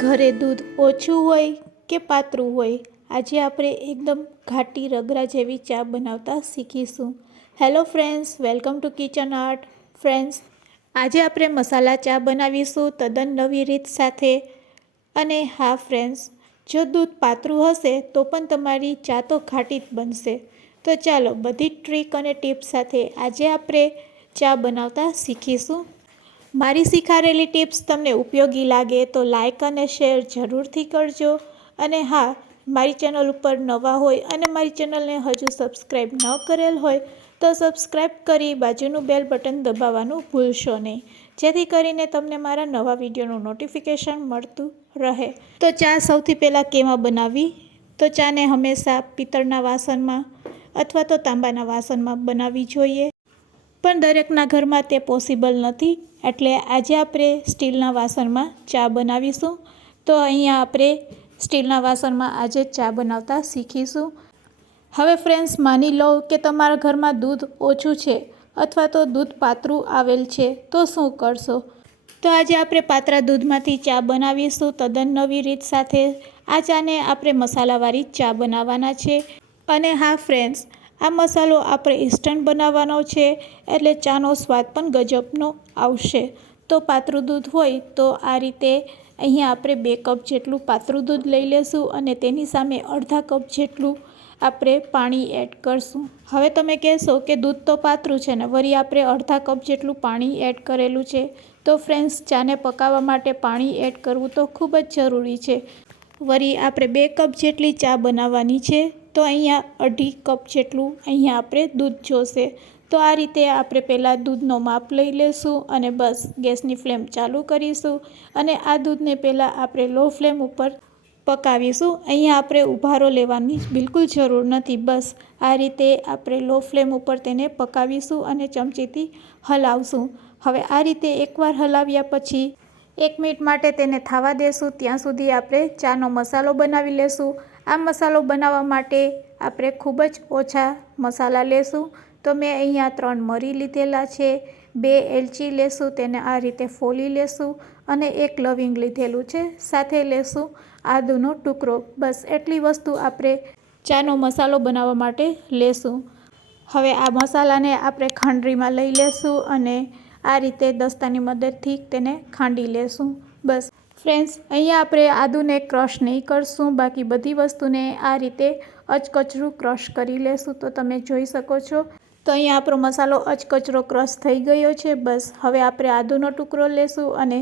તમારે દૂધ ઓછું હોય કે પાતળું હોય? આજે આપણે એકદમ ઘાટી રગરા જેવી ચા બનાવતા શીખીશું. Hello friends welcome to kitchen art friends આજે આપણે મસાલા ચા બનાવીશું તદ્દન નવી રીત સાથે. અને હા ફ્રેન્ડ્સ જો દૂધ પાતળું હશે તો પણ તમારી ચા તો ઘાટી જ બનશે. તો ચાલો બધી ટ્રીક અને ટિપ્સ સાથે આજે આપણે ચા બનાવતા શીખીશું. મારી શીખારેલી ટિપ્સ તમને ઉપયોગી લાગે તો લાઇક અને શેર જરૂરથી કરજો. અને હા, મારી ચેનલ ઉપર નવા હોય અને મારી ચેનલને હજુ સબસ્ક્રાઈબ ન કરેલ હોય, તો સબસ્ક્રાઈબ કરી બાજુનું બેલ બટન દબાવવાનું ભૂલશો નહીં. જેથી કરીને તમને મારા નવા વિડીયોનું નોટિફિકેશન મળતું રહે. તો ચા સૌથી પહેલાં કેમાં બનાવવી? તો ચાને હંમેશા પિત્તળના વાસણમાં અથવા તો તાંબાના વાસણમાં બનાવવી જોઈએ. પણ દરેકના ઘરમાં તે પોસિબલ નથી. એટલે આજે આપણે સ્ટીલના વાસણમાં ચા બનાવીશું. તો અહીંયા આપણે સ્ટીલના વાસણમાં આજે ચા બનાવતા શીખીશું. હવે ફ્રેન્ડ્સ માની લો કે તમારા ઘરમાં દૂધ ઓછું છે અથવા તો દૂધ પાતળું આવેલ છે, તો શું કરશો? તો આજે આપણે પાતળા દૂધમાંથી ચા બનાવીશું. તદ્દન નવી રીત સાથે આ ચાને આપણે મસાલાવાળી ચા બનાવવાના છે. અને હા ફ્રેન્ડ્સ આ મસાલો આપણે ઇન્સ્ટન્ટ બનાવવાનો છે, એટલે ચાનો સ્વાદ પણ ગજબનો આવશે. તો પાતળું દૂધ હોય તો આ રીતે અહીંયા આપણે બે કપ જેટલું પાતળું દૂધ લઈ લેશું અને તેની સામે અડધા કપ જેટલું આપણે પાણી એડ કરશું. હવે તમે કહેશો કે દૂધ તો પાતળું છે ને, વળી આપણે અડધા કપ જેટલું પાણી એડ કરેલું છે. તો ફ્રેન્ડ્સ ચાને પકાવવા માટે પાણી એડ કરવું તો ખૂબ જ જરૂરી છે. વળી આપણે બે કપ જેટલી ચા બનાવવાની છે. તો અહીંયા અઢી કપ જેટલું અહીંયા આપણે દૂધ જોશે. તો આ રીતે આપણે પહેલાં દૂધનો માપ લઈ લેશું અને બસ ગેસની ફ્લેમ ચાલુ કરીશું અને આ દૂધને પહેલાં આપણે લો ફ્લેમ ઉપર પકાવીશું. અહીંયા આપણે ઉભારો લેવાની બિલકુલ જરૂર નથી. બસ આ રીતે આપણે લો ફ્લેમ ઉપર તેને પકાવીશું અને ચમચીથી હલાવશું. હવે આ રીતે એકવાર હલાવ્યા પછી એક મિનિટ માટે તેને થવા દેશું. ત્યાં સુધી આપણે ચાનો મસાલો બનાવી લેશું. આ મસાલો બનાવવા માટે આપણે ખૂબ જ ઓછા મસાલા લેશું. તો મેં અહીંયા ત્રણ મરી લીધેલા છે. બે એલચી લેશું, તેને આ રીતે ફોલી લેશું અને એક લવિંગ લીધેલું છે. સાથે લેશું આદુનો ટુકડો. બસ એટલી વસ્તુ આપણે ચાનો મસાલો બનાવવા માટે લેશું. હવે આ મસાલાને આપણે ખાંડરીમાં લઈ લેશું અને આ રીતે દસ્તાની મદદથી તેને ખાંડી લેશું. બસ ફ્રેન્ડ્સ, અહીંયા આપણે આદુને ક્રશ નહીં કરશું, બાકી બધી વસ્તુને આ રીતે અચકચરું ક્રશ કરી લેશું, તો તમે જોઈ શકો છો. તો અહીંયા આપણો મસાલો અચકચરો ક્રશ થઈ ગયો છે. બસ, હવે આપણે આદુનો ટુકડો લેશું અને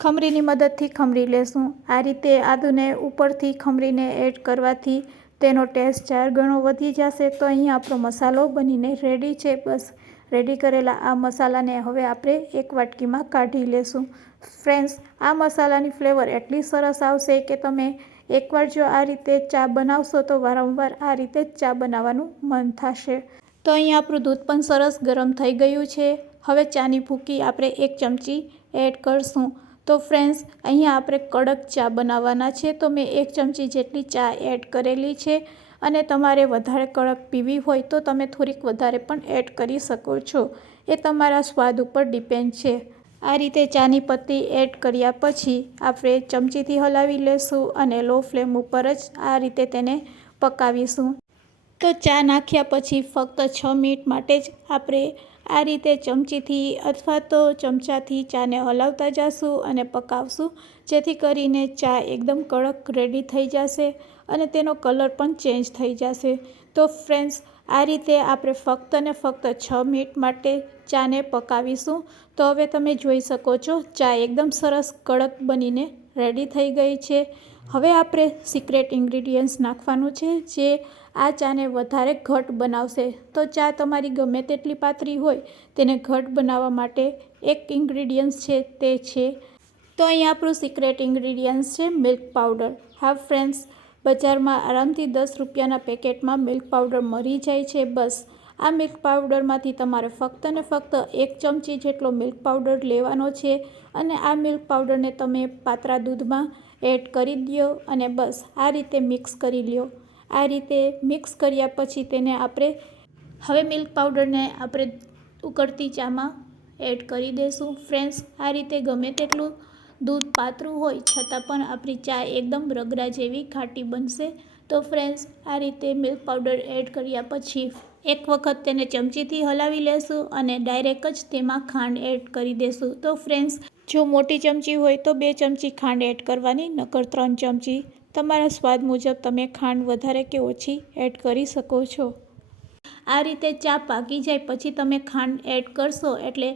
ખમરીની મદદથી ખમરી લેશું. આ રીતે આદુને ઉપરથી ખમરીને એડ કરવાથી તેનો ટેસ્ટ ચાર ગણો વધી જશે. તો અહીં આપણો મસાલો બનીને રેડી છે. બસ રેડી કરેલા આ મસાલાને હવે આપણે એક વાટકીમાં કાઢી લેશું. ફ્રેન્ડ્સ, આ મસાલાની ફ્લેવર એટલી સરસ આવશે કે તમે એકવાર જો આ રીતે ચા બનાવશો તો વારંવાર આ રીતે જ ચા બનાવવાનું મન થશે. તો અહીંયા આપણું દૂધ પણ સરસ ગરમ થઈ ગયું છે. હવે ચાની ભૂકી આપણે એક ચમચી એડ કરશું. તો ફ્રેન્ડ્સ, અહીંયા આપણે કડક ચા બનાવવાના છે. તો મેં એક ચમચી જેટલી ચા એડ કરેલી છે. અને તમારે વધારે કડક પીવી હોય તો તમે થોડીક વધારે પણ એડ કરી શકો છો. એ તમારા સ્વાદ ઉપર ડિપેન્ડ છે. આ રીતે ચાની પત્તી એડ કર્યા પછી આપણે ચમચીથી હલાવી લેશું અને લો ફ્લેમ ઉપર જ આ રીતે તેને પકાવીશું. તો ચા નાખ્યા પછી ફક્ત છ મિનિટ માટે જ આપણે આ રીતે ચમચીથી અથવા તો ચમચાથી ચાને હલાવતા જશું અને પકાવશું. જેથી કરીને ચા એકદમ કડક રેડી થઈ જશે અને તેનો કલર પણ ચેન્જ થઈ જશે. તો ફ્રેન્ડ્સ આ રીતે આપણે ફક્ત ને ફક્ત છ મિનિટ માટે ચાને પકાવીશું. તો હવે તમે જોઈ શકો છો, ચા એકદમ સરસ કડક બનીને રેડી થઈ ગઈ છે. હવે આપણે સિક્રેટ ઇન્ગ્રીડિયન્ટ્સ નાખવાનું છે, જે આ ચાને વધારે ઘટ બનાવશે. તો ચા તમારી ગમે તેટલી પાતળી હોય, તેને ઘટ બનાવવા માટે એક ઇન્ગ્રીડિયન્ટ્સ છે તે છે. તો અહીં આપણું સિક્રેટ ઇન્ગ્રીડિયન્ટ્સ છે મિલ્ક પાવડર હા ફ્રેન્ડ્સ બજારમાં આરામથી દસ રૂપિયાના પેકેટમાં મિલ્ક પાવડર મળી જાય છે, બસ. આ મિલ્ક પાવડરમાંથી તમારે ફક્ત ને ફક્ત એક ચમચી જેટલો મિલ્ક પાવડર લેવાનો છે અને આ મિલ્ક પાવડરને તમે પાતળા દૂધમાં એડ કરી દો અને બસ આ રીતે મિક્સ કરી લ્યો. આ રીતે મિક્સ કર્યા પછી તેને આપણે હવે મિલ્ક પાવડરને આપણે ઉકળતી ચામાં એડ કરી દઈશું ફ્રેન્ડ્સ, આ રીતે ગમે તેટલું દૂધ પાતળું હોય છતાં પણ આપણી ચા એકદમ રગડા જેવી ઘાટી બનશે. તો ફ્રેન્ડ્સ, આ રીતે મિલ્ક પાવડર એડ કર્યા પછી એક વખત તેને ચમચીથી હલાવી લેશું અને ડાયરેક્ટ જ તેમાં ખાંડ એડ કરી દેશું. તો ફ્રેન્ડ્સ, જો મોટી ચમચી હોય તો બે ચમચી ખાંડ એડ કરવાની, નકર ત્રણ ચમચી. તમારા સ્વાદ મુજબ તમે ખાંડ વધારે કે ઓછી એડ કરી શકો છો. આ રીતે ચા પાકી જાય પછી તમે ખાંડ એડ કરશો એટલે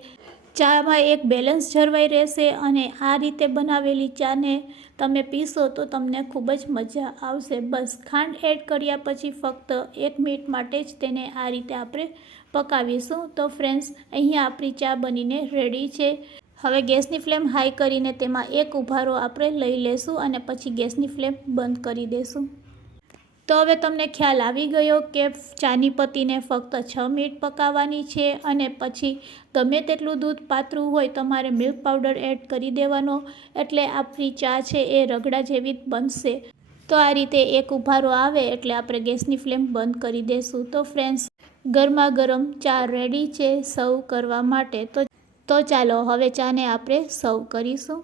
ચામાં એક બેલેન્સ જળવાઈ રહેશે અને આ રીતે બનાવેલી ચાને તમે પીશો તો તમને ખૂબ જ મજા આવશે. બસ ખાંડ એડ કર્યા પછી ફક્ત એક મિનિટ માટે જ તેને આ રીતે આપણે પકાવીશું. તો ફ્રેન્ડ્સ અહીંયા આપણી ચા બનીને રેડી છે. હવે ગેસની ફ્લેમ હાઈ કરીને તેમાં એક ઉભારો આપણે લઈ લેશું અને પછી ગેસની ફ્લેમ બંધ કરી દેશું. તો હવે તમને ખ્યાલ આવી ગયો કે ચાની પત્તીને ફક્ત છ મિનિટ પકાવવાની છે અને પછી ગમે તેટલું દૂધ પાતળું હોય તમારે મિલ્ક પાવડર એડ કરી દેવાનો, એટલે આપણી ચા છે એ રગડા જેવી જ બનશે. તો આ રીતે એક ઉભારો આવે એટલે આપણે ગેસની ફ્લેમ બંધ કરી દઈશું તો ફ્રેન્ડ્સ ગરમા ગરમ ચા રેડી છે સર્વ કરવા માટે. તો તો ચાલો હવે ચાને આપણે સર્વ કરીશું.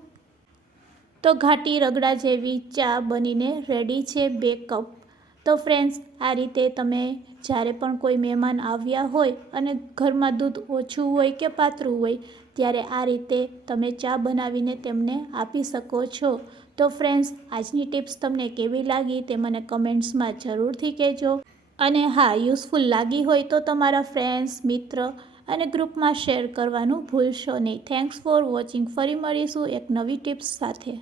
તો ઘાટી રગડા જેવી ચા બનીને રેડી છે બે કપ તો ફ્રેન્ડ્સ આ રીતે તમે જ્યારે પણ કોઈ મહેમાન આવ્યા હોય અને ઘરમાં દૂધ ઓછું હોય કે પાતળું હોય, ત્યારે આ રીતે તમે ચા બનાવીને તેમને આપી શકો છો. તો ફ્રેન્ડ્સ આજની ટિપ્સ તમને કેવી લાગી તે મને કમેન્ટ્સમાં જરૂરથી કહેજો. અને હા યુઝફુલ લાગી હોય તો તમારા ફ્રેન્ડ્સ મિત્ર અને ગ્રુપમાં શેર કરવાનું ભૂલશો નહીં. થેન્ક્સ ફોર વોચિંગ ફરી મળીશું એક નવી ટિપ્સ સાથે.